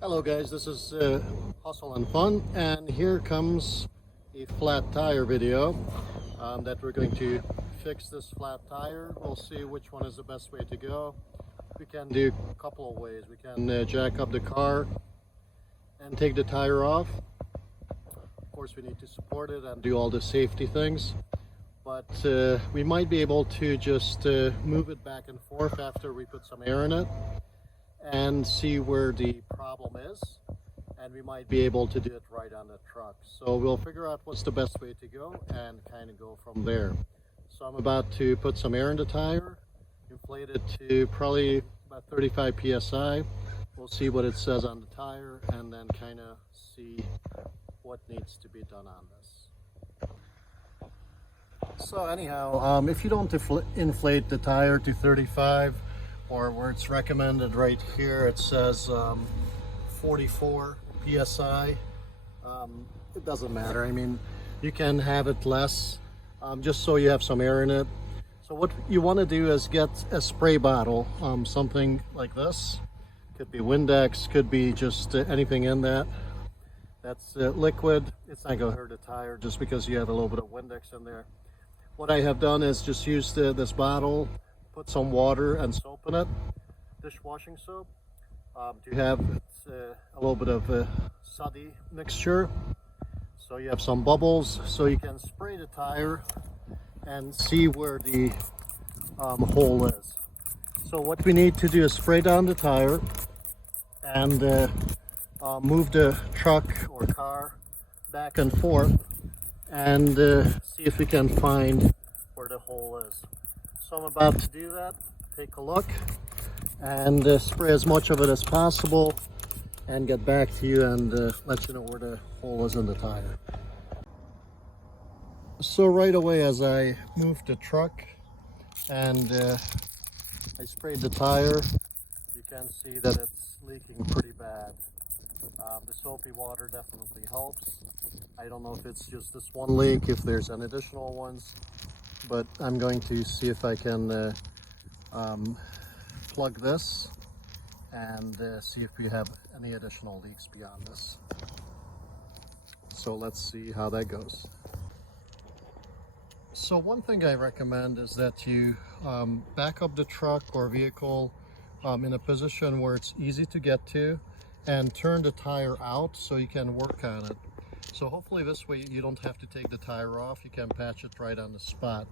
Hello guys, this is Hustle and Fun, and here comes a flat tire video that we're going to fix this flat tire. We'll see which one is the best way to go. We can do a couple of ways. We can jack up the car and take the tire off. Of course we need to support it and do all the safety things, but we might be able to just move it back and forth after we put some air in it and see where the problem is, and we might be able to do it right on the truck. So we'll figure out what's the best way to go and kind of go from there. So I'm about to put some air in the tire, inflate it to probably about 35 psi. We'll see what it says on the tire and then kind of see what needs to be done on this. So anyhow, if you don't inflate the tire to 35, or where it's recommended right here, it says 44 psi. It doesn't matter. I mean, you can have it less, just so you have some air in it. So what you want to do is get a spray bottle, something like this. Could be Windex, could be just anything in that. That's liquid. It's not going to hurt the tire just because you have a little bit of Windex in there. What I have done is just use this bottle, put some water and soap in it, dishwashing soap, to have a little bit of a sudsy mixture, so you have some bubbles, so you can spray the tire and see where the hole is. So what we need to do is spray down the tire and move the truck or car back and forth and see if we can find where the hole is. So I'm about to do that. Take a look and spray as much of it as possible and get back to you and let you know where the hole is in the tire. So right away, as I moved the truck and I sprayed the tire, you can see that it's leaking pretty bad. The soapy water definitely helps. I don't know if it's just this one leak, if there's any additional ones, but I'm going to see if I can plug this and see if we have any additional leaks beyond this. So let's see how that goes. So one thing I recommend is that you back up the truck or vehicle in a position where it's easy to get to and turn the tire out so you can work on it. So hopefully this way you don't have to take the tire off, you can patch it right on the spot.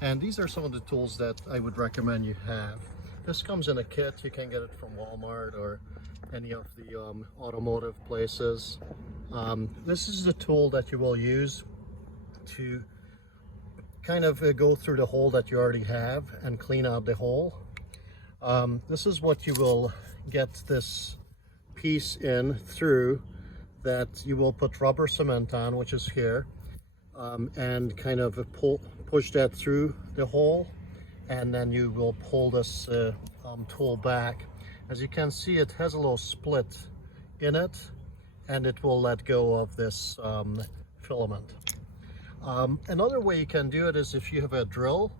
And these are some of the tools that I would recommend you have. This comes in a kit. You can get it from Walmart or any of the automotive places. This is the tool that you will use to kind of go through the hole that you already have and clean out the hole. This is what you will get this piece in through, that you will put rubber cement on, which is here, and kind of push that through the hole, and then you will pull this tool back. As you can see, it has a little split in it, and it will let go of this filament. Another way you can do it is if you have a drill,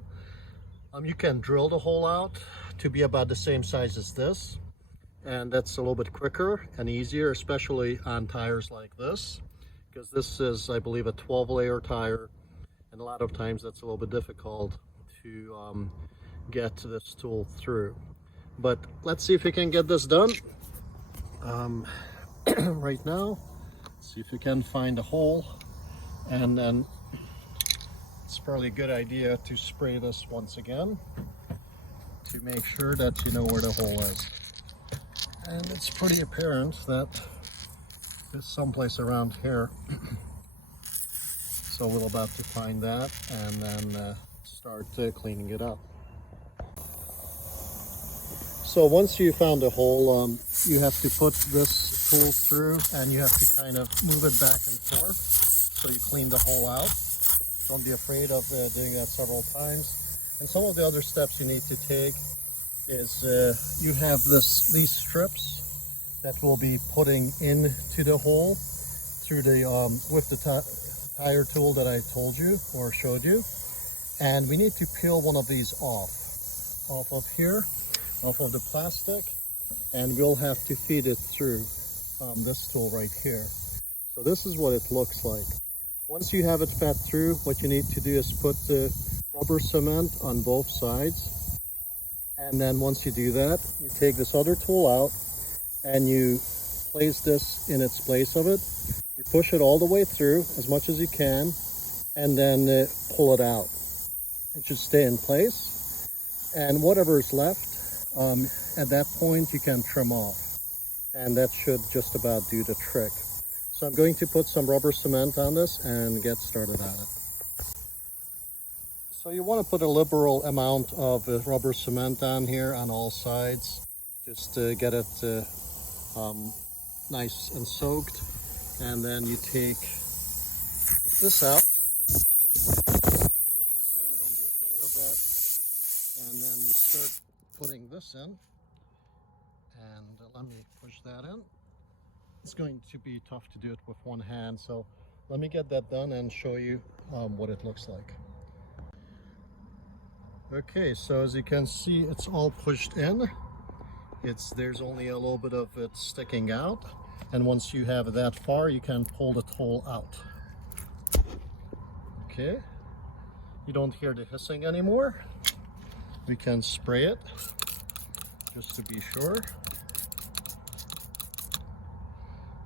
you can drill the hole out to be about the same size as this, and that's a little bit quicker and easier, especially on tires like this, because this is, I believe, a 12-layer tire, and a lot of times that's a little bit difficult to get this tool through. But let's see if we can get this done right now. See if we can find a hole, and then it's probably a good idea to spray this once again to make sure that you know where the hole is. And it's pretty apparent that it's someplace around here. So we're about to find that and then start cleaning it up. So once you found a hole, you have to put this tool through and you have to kind of move it back and forth so you clean the hole out. Don't be afraid of doing that several times. And some of the other steps you need to take is you have these strips that we'll be putting into the hole through the with the tire tool that I told you or showed you, and we need to peel one of these off of here, off of the plastic, and we'll have to feed it through. this tool right here. So this is what it looks like. Once you have it fed through, what you need to do is put the rubber cement on both sides. And then once you do that, you take this other tool out and you place this in its place of it. You push it all the way through as much as you can and then pull it out. It should stay in place. And whatever is left, at that point you can trim off. And that should just about do the trick. So I'm going to put some rubber cement on this and get started on it. So you want to put a liberal amount of rubber cement on here on all sides, just to get it nice and soaked. And then you take this out. Don't be afraid of that. And then you start putting this in. And let me push that in. It's going to be tough to do it with one hand, so let me get that done and show you what it looks like. Okay, so as you can see, it's all pushed in. There's only a little bit of it sticking out, and once you have that far, you can pull the tool out. Okay, you don't hear the hissing anymore. We can spray it just to be sure.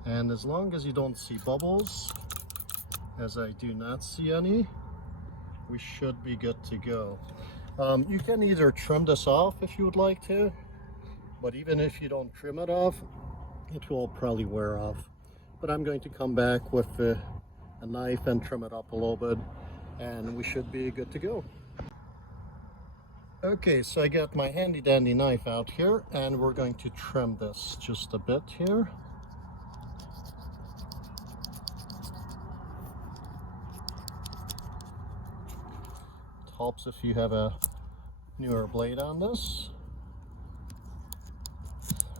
And as long as you don't see bubbles, as I do not see any, we should be good to go. You can either trim this off if you would like to, but even if you don't trim it off, it will probably wear off. But I'm going to come back with a knife and trim it up a little bit, and we should be good to go. Okay, so I got my handy dandy knife out here, and we're going to trim this just a bit here. Helps if you have a newer blade on this,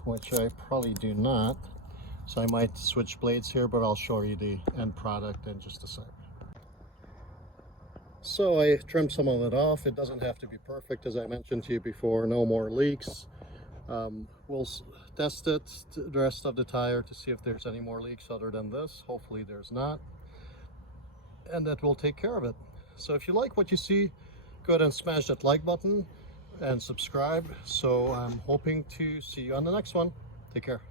which I probably do not, so I might switch blades here, but I'll show you the end product in just a sec. So I trimmed some of it off. It doesn't have to be perfect, as I mentioned to you before. No more leaks. We'll test it, the rest of the tire, to see if there's any more leaks other than this. Hopefully there's not, and that will take care of it. So if you like what you see, go ahead and smash that like button and subscribe. So I'm hoping to see you on the next one. Take care.